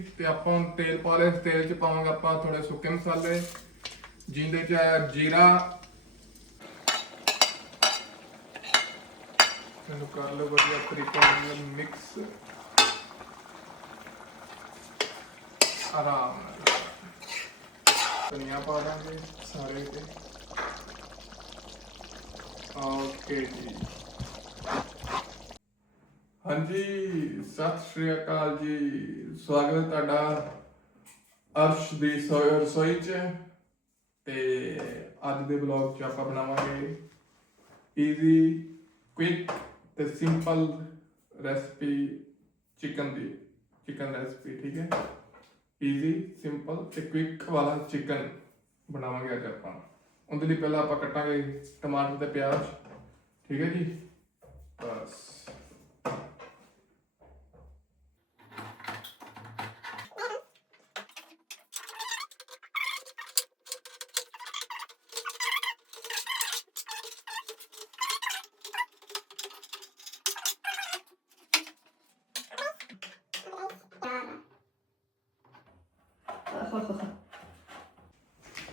ਤੇ ਆਪਾਂ ਤੇਲ ਪਾ ਲਿਆ, ਤੇਲ ਚ ਪਾਵਾਂਗੇ ਆਪਾਂ ਥੋੜੇ ਸੁੱਕੇ ਮਸਾਲੇ, ਜਿੰਦੇ ਚ ਹੈ ਜੀਰਾ। ਇਹਨੂੰ ਕਰ ਲਓ ਵਧੀਆ ਤਰੀਕੇ ਨਾਲ ਮਿਕਸ ਆਰਾਮ ਨਾਲ। ਧਨੀਆ ਪਾ ਦਾਂਗੇ ਸਾਰੇ ਤੇ। ਓਕੇ ਜੀ। ਹਾਂਜੀ, ਸਤਿ ਸ਼੍ਰੀ ਅਕਾਲ ਜੀ। ਸਵਾਗਤ ਹੈ ਤੁਹਾਡਾ ਅਰਸ਼ ਦੀ ਸੋਈ ਰਸੋਈ ਚ ਤੇ ਅੱਜ ਦੇ ਵਲੌਗ ਚ ਆਪਾਂ ਬਣਾਵਾਂਗੇ ਈਜ਼ੀ ਕੁਇਕ ਤੇ ਸਿੰਪਲ ਰੈਸਪੀ ਚਿਕਨ ਦੀ ਚਿਕਨ ਰੈਸਪੀ ਠੀਕ ਹੈ? ਈਜ਼ੀ ਸਿੰਪਲ ਤੇ ਕੁਇਕ ਵਾਲਾ ਚਿਕਨ ਬਣਾਵਾਂਗੇ ਅੱਜ ਆਪਾਂ। ਉਹਦੇ ਲਈ ਪਹਿਲਾਂ ਆਪਾਂ ਕੱਟਾਂਗੇ ਟਮਾਟਰ ਤੇ ਪਿਆਜ਼, ਠੀਕ ਹੈ ਜੀ? ਬਸ।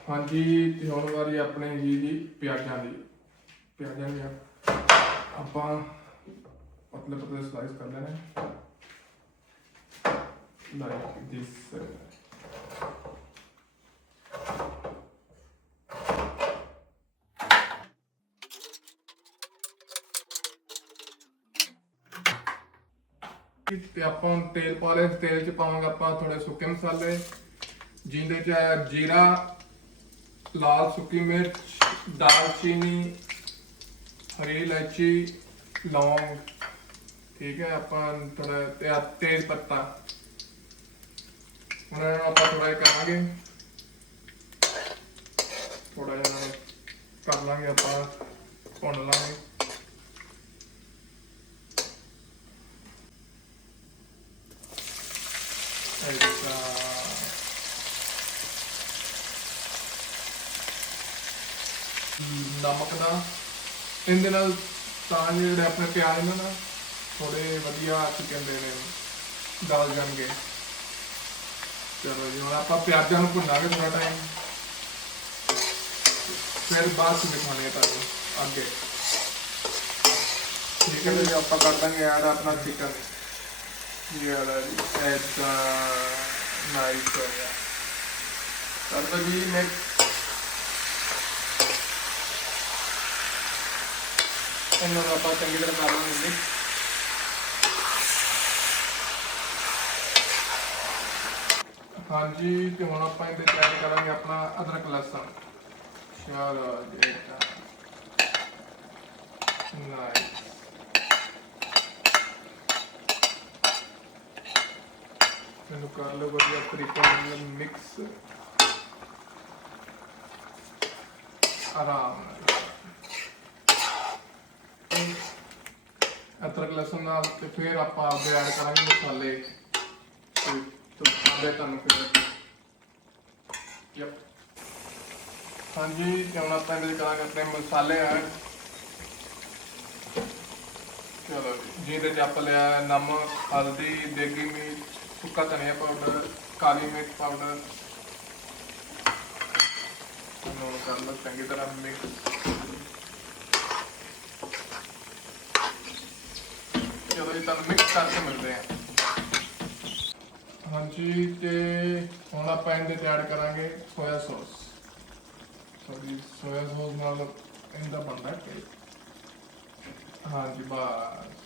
ਹਾਂਜੀ, ਤੇ ਹੁਣ ਵਾਰੀ ਆਪਣੇ ਜੀ ਦੀ ਪਿਆਜ਼ਾਂ ਦੀ। ਪਿਆਜ਼ਾਂ ਦੀ ਆਪਾਂ ਪਤਲੇ ਪਤਲੇ ਸਲਾਈਸ ਕਰ ਲੈਣੇ। ਲਾਈਕ ਦਿਸ ਤੇ ਆਪਾਂ ਤੇਲ ਪਾ ਲਿਆ ਤੇਲ ਚ ਪਾਵਾਂਗੇ ਆਪਾਂ ਥੋੜੇ ਸੁੱਕੇ ਮਸਾਲੇ। ਜਿਹਦੇ ਚ ਹੈ ਜੀਰਾ, ਲਾਲ ਸੁੱਕੀ ਮਿਰਚ ਦਾਲਚੀਨੀ ਹਰੀ ਇਲਾਇਚੀ, ਲੌਂਗ, ਠੀਕ ਹੈ, ਆਪਾਂ ਥੋੜਾ ਤੇ ਤੇਜ਼ ਪੱਤਾ। ਉਹਨਾਂ ਨੂੰ ਆਪਾਂ ਥੋੜਾ ਜਿਹਾ ਕਰਾਂਗੇ। ਥੋੜਾ ਜਿਹਾ ਕਰ ਲਾਂਗੇ ਆਪਾਂ, ਭੁੰਨ ਲਾਂਗੇ। ਨਮਕ ਦਾ ਇਹਦੇ ਨਾਲ ਤਾਂ ਜਿਹੜੇ ਆਪਣੇ ਪਿਆਜ਼ ਨੇ ਨਾ ਥੋੜੇ ਵਧੀਆ ਚਿਕਨ ਦੇ ਨੇ, ਗਲ ਜਾਣਗੇ। ਚਲੋ ਜੀ, ਹੁਣ ਆਪਾਂ ਪਿਆਜ਼ਾਂ ਨੂੰ ਭੁੰਨਾਂਗੇ ਥੋੜਾ ਟਾਈਮ ਫਿਰ ਬਾਅਦ ਚ ਦਿਖਾਉਣੇ ਆ ਤੁਹਾਨੂੰ, ਅੱਗੇ। ਠੀਕ ਹੈ ਜੀ, ਆਪਾਂ ਕਰ ਦਾਂਗੇ ਐਡ ਆਪਣਾ ਚਿਕਨ ਇਹ ਆ ਨਾਈਸ ਹੋ ਗਿਆ। ਕਰ ਲਓ ਜੀ ਇਹਨਾਂ ਨੂੰ ਆਪਾਂ ਚੰਗੀ ਤਰ੍ਹਾਂ ਕਰ ਲਾਂਗੇ ਮਿਕਸ ਹਾਂਜੀ, ਤੇ ਹੁਣ ਆਪਾਂ ਇਹਦੇ ਚ ਐਡ ਕਰਾਂਗੇ ਆਪਣਾ ਅਦਰਕ ਲਸਣ। ਚਲੋ ਜੀ ਨਾਈਸ ਇਹਨੂੰ ਕਰ ਲਓ ਵਧੀਆ ਤਰੀਕੇ ਨਾਲ ਮਿਕਸ ਆਰਾਮ ਨਾਲ। ਅਦਰਕ ਲਸਣ ਨਾਲ ਤੇ ਫਿਰ ਆਪਾਂ ਅੱਗੇ ਐਡ ਕਰਾਂਗੇ ਮਸਾਲੇ। ਤੇ ਤੁਹਾਡੇ ਤੁਹਾਨੂੰ ਫਿਰ ਯਪ ਹਾਂਜੀ ਤੇ ਹੁਣ ਆਪਾਂ ਇਹਦੇ ਕਰਾਂਗੇ ਆਪਣੇ ਮਸਾਲੇ ਐਡ। ਚਲੋ ਜਿਹਦੇ ਚ ਆਪਾਂ ਲਿਆ ਨਮਕ, ਹਲਦੀ, ਦੇਗੀ ਮਿਰਚ, ਸੁੱਕਾ ਧਨੀਆ ਪਾਊਡਰ ਕਾਲੀ ਮਿਰਚ ਪਾਊਡਰ ਇਹਨੂੰ ਕਰ ਲਓ ਚੰਗੀ ਤਰ੍ਹਾਂ ਮਿਕਸ ਚਲੋ ਜੀ ਤੁਹਾਨੂੰ ਮਿਕਸ ਕਰਕੇ ਮਿਲਦੇ ਆ ਹਾਂਜੀ ਤੇ ਹੁਣ ਆਪਾਂ ਇਹਦੇ ਤੇ ਐਡ ਕਰਾਂਗੇ soya sauce sorry soya sauce ਨਾਲ ਇਹਦਾ ਬਣਦਾ ਟੇਸਟ ਹਾਂਜੀ ਬਸ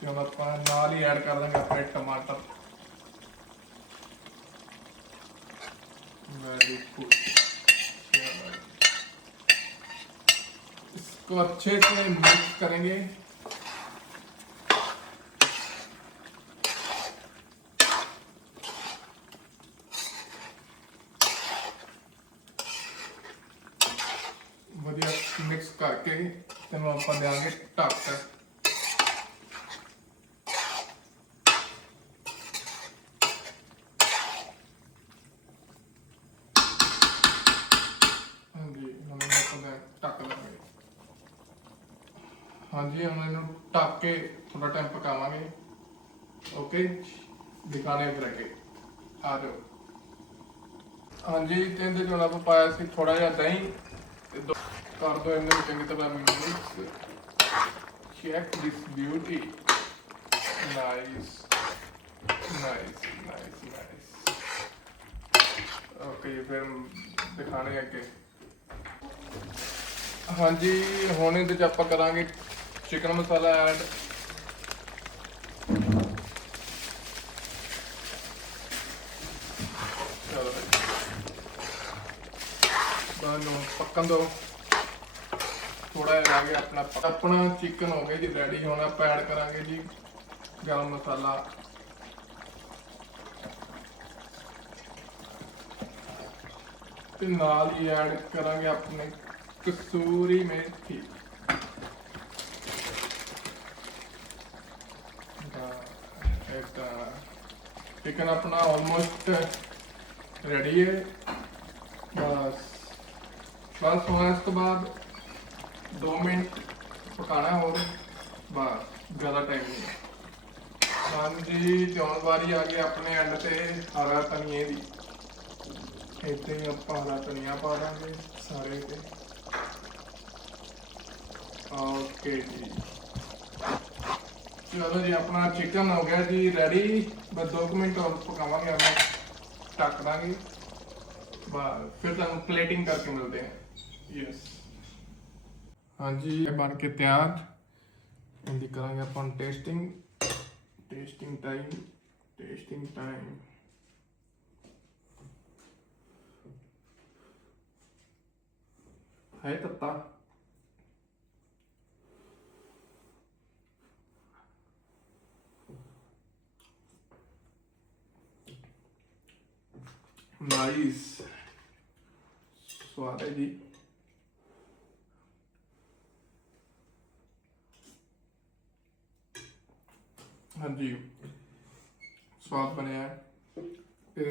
ਤੇ ਹੁਣ ਆਪਾਂ ਨਾਲ ਹੀ ਐਡ ਕਰ ਦਾਂਗੇ ਆਪਣੇ ਟਮਾਟਰ वेरी गुड इसको अच्छे से मिक्स करेंगे ਤੈਨੂੰ ਆਪਾਂ ਦੇਾਂਗੇ ਢੱਕ ਹਾਂਜੀ, ਹੁਣ ਇਹਨੂੰ ਢੱਕ ਕੇ ਥੋੜਾ ਟਾਈਮ ਪਕਾਵਾਂਗੇ। ਓਕੇ ਦਿਖਾਣੇ ਫਿਰ ਅੱਗੇ। ਆ ਜਾਓ। ਹਾਂਜੀ ਤੇ ਇਹਦੇ ਨਾਲ ਆਪਾਂ ਪਾਇਆ ਸੀ ਥੋੜਾ ਜਿਹਾ ਦਹੀਂ ਤੇ ਕਰ ਦੋ ਇਹਨੂੰ ਚੰਗੀ ਤਰ੍ਹਾਂ mix check this beauty nice nice nice nice okay ਫਿਰ ਦਿਖਾਣੇ ਅੱਗੇ। ਹਾਂਜੀ, ਹੁਣ ਇਹਦੇ ਚ ਆਪਾਂ ਕਰਾਂਗੇ ਚਿਕਨ ਮਸਾਲਾ ਐਡ ਚਲੋ ਬਾਨੂੰ ਪੱਕਣ ਦੋ। ਥੋੜਾ ਜਿਹਾ ਰਹਿ ਗਿਆ ਆਪਣਾ। ਆਪਣਾ ਚਿਕਨ ਹੋ ਗਿਆ ਜੀ ਰੈਡੀ ਹੁਣ ਆਪਾਂ ਐਡ ਕਰਾਂਗੇ ਜੀ ਗਰਮ ਮਸਾਲਾ। ਤੇ ਨਾਲ ਹੀ ਐਡ ਕਰਾਂਗੇ ਆਪਣੇ ਕਸੂਰੀ ਮੇਥੀ। ਇੱਕ ਚਿਕਨ ਆਪਣਾ ਆਲਮੋਸਟ ਰੈਡੀ ਹੈ। ਬਸ। ਬਸ ਹੁਣ ਇਸ ਤੋਂ ਬਾਅਦ 2 ਮਿੰਟ ਪਕਾਣਾ ਹੋਰ। ਬਸ, ਜ਼ਿਆਦਾ ਟਾਈਮ ਨਹੀਂ ਹਾਂਜੀ ਤੇ ਹੁਣ ਵਾਰੀ ਆ ਗਈ ਆਪਣੇ ਐਂਡ ਤੇ, ਹਰਾ ਧਨੀਏ ਦੀ। ਇੱਥੇ ਆਪਾਂ ਹਰਾ ਧਨੀਆ ਪਾ ਦਾਂਗੇ ਸਾਰੇ ਤੇ। ਓਕੇ ਜੀ। ਚਲੋ ਜੀ, ਆਪਣਾ ਚਿਕਨ ਹੋ ਗਿਆ ਜੀ ਰੈਡੀ ਬਸ 2 ਮਿੰਟ ਹੋਰ ਪਕਾਵਾਂਗੇ, ਆਪਾਂ ਢੱਕ ਦਾਂਗੇ। ਬਸ, ਫਿਰ ਤੁਹਾਨੂੰ ਪਲੇਟਿੰਗ ਕਰਕੇ ਮਿਲਦੇ ਹਾਂ। ਯੈਸ ਹਾਂਜੀ, ਇਹ ਬਣ ਕੇ ਤਿਆਰ। ਇਹਦੀ ਕਰਾਂਗੇ ਆਪਾਂ tasting tasting time tasting time ਹੈ ਤੱਤਾ। ਨਾਈਸ ਸਵਾਦ ਹੈ ਜੀ। ਹਾਂਜੀ। ਸਵਾਦ ਬਣਿਆ ਹੈ। ਤੇ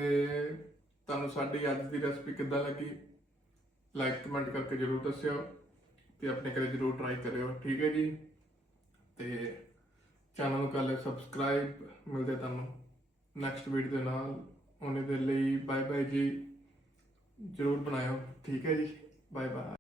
ਤੁਹਾਨੂੰ ਸਾਡੀ ਅੱਜ ਦੀ ਰੈਸਪੀ ਕਿੱਦਾਂ ਲੱਗੀ? ਲਾਈਕ ਕਮੈਂਟ ਕਰਕੇ ਜਰੂਰ ਦੱਸਿਓ ਤੇ ਆਪਣੇ ਘਰੇ ਜਰੂਰ ਟਰਾਈ ਕਰਿਓ। ਠੀਕ ਹੈ ਜੀ? ਤੇ ਚੈਨਲ ਨੂੰ ਕਰ ਲਿਓ ਸਬਸਕ੍ਰਾਈਬ ਮਿਲਦੇ ਤੁਹਾਨੂੰ ਨੈਕਸਟ ਵੀਡੀਓ ਦੇ ਨਾਲ। ਉਹਨੇ ਦੇ ਲਈ ਬਾਏ ਬਾਏ ਜੀ। ਜਰੂਰ ਬਣਾਇਓ। ਠੀਕ ਹੈ ਜੀ? Bye bye